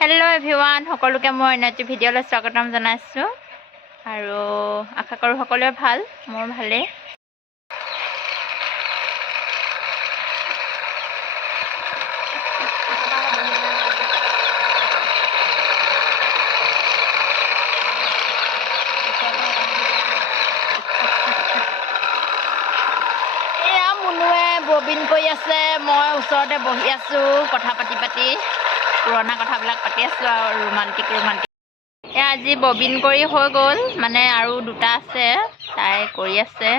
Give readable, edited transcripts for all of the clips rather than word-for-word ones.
Hello everyone, সকলোকে মই নতুন ভিডিঅ'লৈ স্বাগতম জনাইছো আৰু আশা কৰো সকলোৱে ভাল মোৰ ভালে এয়া মুনুৱে ববিন কৰি আছে মই ওচৰতে বহি আছো কথা পাতি পুৰণা কথাবিলাক পাতি আছো আৰু ৰোমান্টিক আজি ববিন কৰি হৈ গ'ল মানে আৰু দুটা আছে তাই কৰি আছে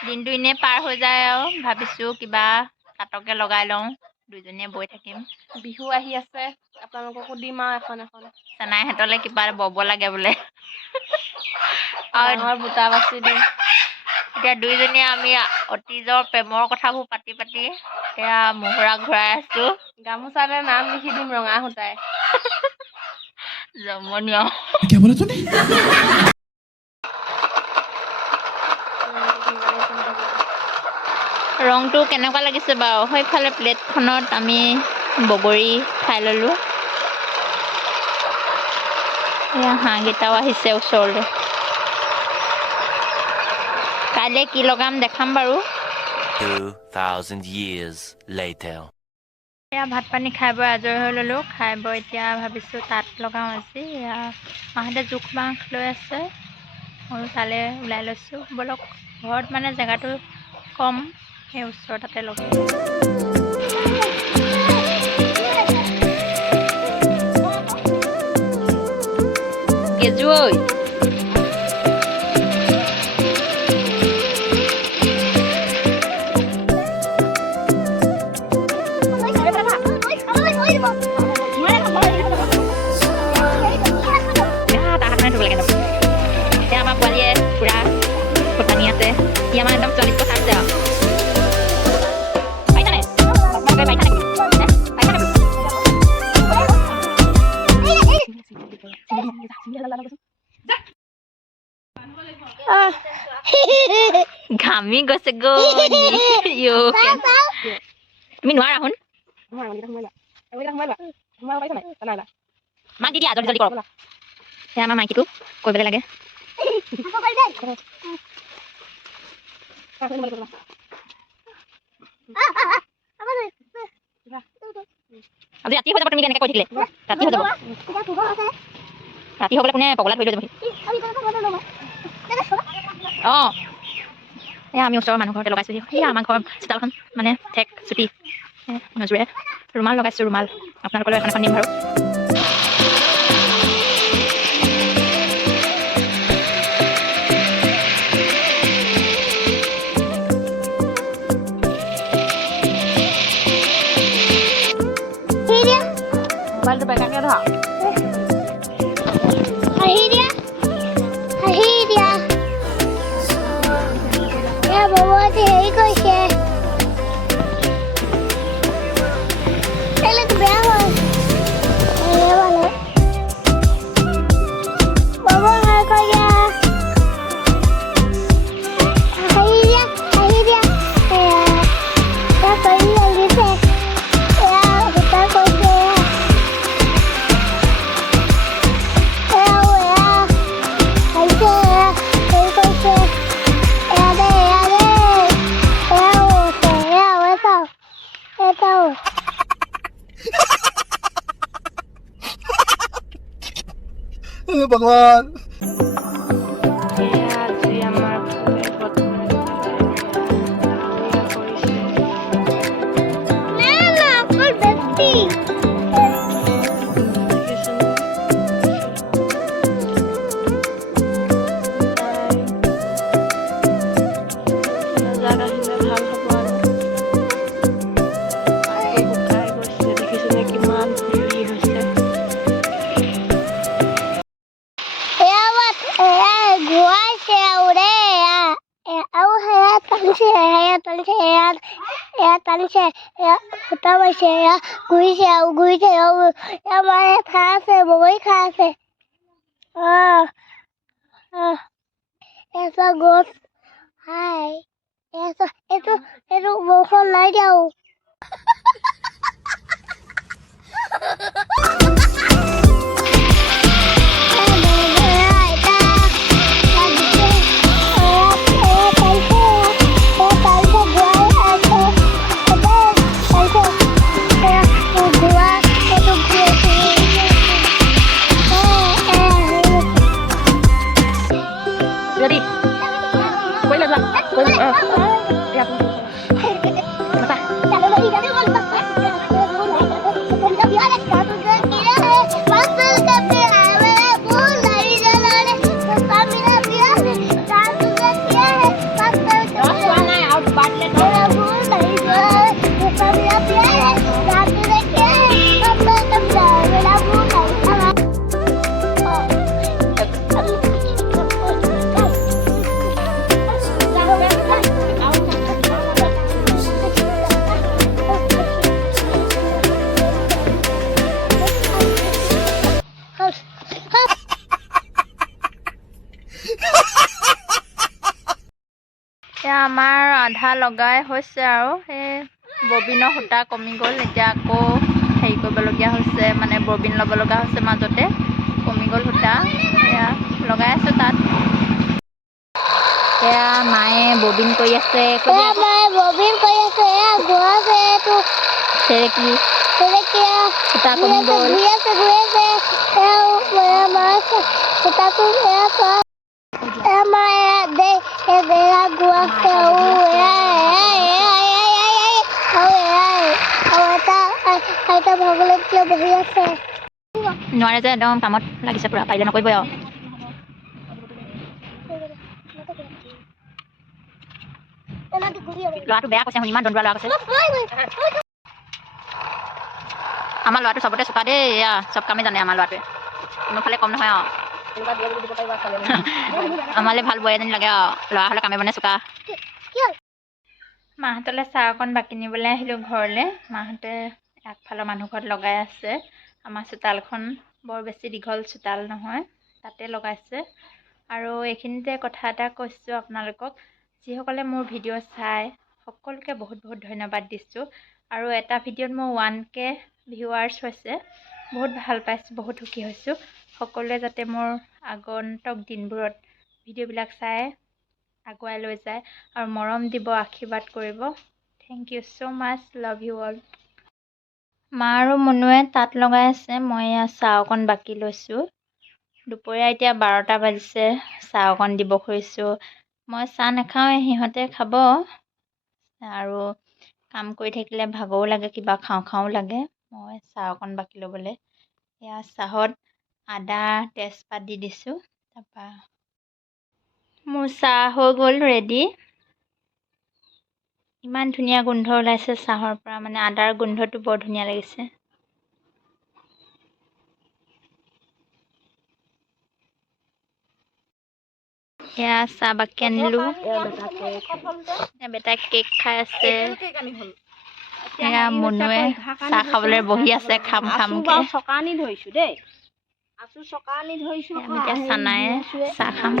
দিনটো ইনে পাৰ হৈ যায় আৰু ভাবিছো কিবা তাতকে লগাই লওঁ দুজনীয়ে বৈ থাকিম বিহু আহি আছে আপোনালোককো দিম আৰু এখন চেনাই হেতলে কিবা বব লাগে বোলে আৰু বুটা বাছি দিম এতিয়া দুইজনীয়ে আমি অতীজৰ প্ৰেমৰ কথাবোৰ পাতি এয়া মোহৰা ঘূৰাই আছো গামোচাৰে নাম লিখি দিম ৰঙা সূতাই জমনীয় क्या बोला तूने ৰংটো কেনেকুৱা লাগিছে বাৰু হৈফালে প্লেটখনত আমি বগৰী খাই ললো এয়া হাঁহকেইটাও আহিছে ওচৰলৈ কাইলৈ কি লগাম দেখাম বাৰু 2000 years later এয়া ভাত পানী খাই বৈ আজৰি হৈ ললো খাই বৈ এতিয়া ভাবিছো তাত লগাম আজি এয়া মাহঁতে জোখ মাখ লৈ আছে আৰু তালে ওলাই লৈছো বলক ঘৰত মানে জেগাটো কম সেই ওচৰত তাতে লগাম কেজু ঐ ঘামি গৈছে তুমি নোৱাৰা শুন মাক দি দিয়া জলদি কৰক সেয়া আমাৰ মাইকীটো কৰিবলৈ লাগে আজি ৰাতি হৈ যাব তুমি কেনেকৈ কৈ থাকিলে ৰাতি হৈ যাব ৰাতি হৈ গ'লে কোনে পগলা ধৰি লৈ যাবহি অঁ এয়া আমি ওচৰৰ মানুহ ঘৰতে লগাইছোঁ সেয়া আমাৰ ঘৰৰ চোতালখন মানে ঠেক চুটি নজোৰে ৰুমাল লগাইছোঁ ৰুমাল আপোনালোকলৈ এখন দিম বাৰু মোবাইলটো বেকাকে ধৰা হেৰি কৰিছে বেয়া হয় भगवान ফুটা পাইছে ঘূৰিছে আমাৰ খাই আছে বগৰী খাই আছে এটা গছ হাই এইটো বৰষুণ নাই যাও আমাৰ আধা লগাই হৈছে আৰু সেই ববিনৰ সূতা কমি গ'ল এতিয়া আকৌ হেৰি কৰিবলগীয়া হৈছে মানে ববিন ল'ব লগা হৈছে মাজতে কমি গ'ল সূতা এয়া লগাই আছোঁ তাত এয়া মায়ে ববিন কৰি আছে মায়ে ববিন কৰি আছে এয়া গৈ আছে এইটো চেৰেকী সূতা কমি গ'ল ঘূৰি আছে সূতাটো মায়ে দে এয়া গৈ আছে এটা ভগলৈ বহি আছে নোৱাৰে যে একদম কামত লাগিছে পুৰা পাৰিলে নকৰিবই আৰু ল'ৰাটো বেয়া কৈছে ইমান দন্দুৱা ল'ৰা কৈছে আমাৰ ল'ৰাটো চবতে চোকা দেই এয়া চব কামেই জানে আমাৰ ল'ৰাটোৱে কোনোফালে কম নহয় আৰু আমালৈ ভাল বৈ এজনী লাগে আৰু ল'ৰা হ'লে কামে বনে চোকা মাহঁতলৈ চাহ অকণ বাকি নিবলৈ আহিলোঁ ঘৰলৈ মাহঁতে আগফালৰ মানুহ ঘৰত লগাই আছে আমাৰ চোতালখন বৰ বেছি দীঘল চোতাল নহয় তাতে লগাইছে আৰু এইখিনিতে কথা এটা কৈছোঁ আপোনালোকক যিসকলে মোৰ ভিডিঅ' চাই সকলোকে বহুত বহুত ধন্যবাদ দিছোঁ আৰু এটা ভিডিঅ'ত মোৰ 1K ভিউৱাৰ্ছ হৈছে বহুত ভাল পাইছোঁ বহুত সুখী হৈছোঁ সকলোৱে যাতে মোৰ আগন্তুক দিনবোৰত ভিডিঅ'বিলাক চাই আগুৱাই লৈ যায় আৰু মৰম দিব আশীৰ্বাদ কৰিব thank you so' much love you all মা আৰু মুনুৱে তাঁত লগাই আছে মই এয়া চাহ অকণ বাকি লৈছোঁ দুপৰীয়া এতিয়া 12টা বাজিছে চাহ অকণ দিব খুজিছোঁ মই চাহ নাখাওঁৱে সিহঁতে খাব আৰু কাম কৰি থাকিলে ভাগৰো লাগে কিবা খাওঁ খাওঁ লাগে মই চাহ অকণ বাকি ল'বলৈ এয়া চাহত আদা তেজপাত দি দিছোঁ তাৰপৰা মোৰ চাহ হৈ গ'ল ৰেডি ইমান ধুনীয়া গোন্ধ ওলাইছে চাহৰ পৰা মানে আদাৰ গোন্ধটো বৰ ধুনীয়া লাগিছে এয়া চাহ বাকি আনিলোঁ বেটাই কেক খাই আছে এয়া মুনুৱে চাহ খাবলৈ বহি আছে খাম খামকৈ চকানি ধৰিছোঁ দেই আছোঁ চকানি ধৰিছোঁ এতিয়া চানায়ে চাহ খাম